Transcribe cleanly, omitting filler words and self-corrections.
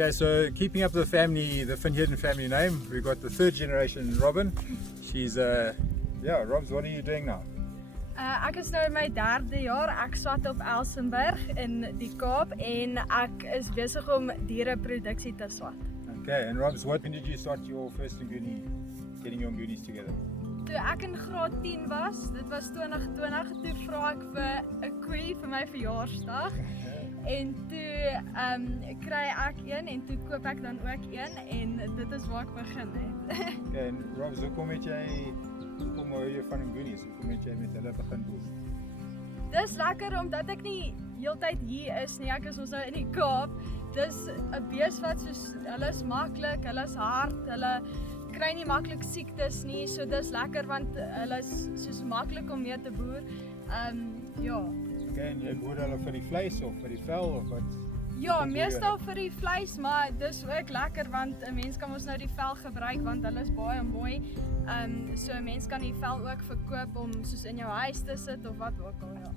Okay, so keeping up the family, the Van Heerden family name, we've got the third generation Robin. She's, yeah, Robs, what are you doing now? Ek is nou in my 3de jaar. Ek swat op Elsenburg in die Kaap en ek is besig om diereproduksie te swat. Okay, and Robs, when did you start your first Nguni, getting your Ngunis together? Toe ek in graad 10 was, dit was 2020, toe vra ek vir 'n koei vir my verjaarsdag. En toe kry ek een en toe koop ek dan ook een en dit is waar ek begin het. Okay, and Robs, hoekom hou jy van Ngunis? Hoekom het jy met hulle begin boer? Dis lekker omdat ek nie heeltyd hier is nie. Ek is ons nou in die Kaap. Dis 'n bees wat soos, hulle is maklik, hulle is hard, hulle kry nie maklik siektes nie. So dis lekker want hulle is soos maklik om mee te boer. Ja. Okay, en jy boer hulle vir die vleis of vir die vel of wat? Ja, meestal vir die vleis, maar dis ook lekker want 'n mens kan ons nou die vel gebruik want hulle is baie mooi. So 'n mens kan die vel ook verkoop om soos in jou huis te sit of wat ook al, ja.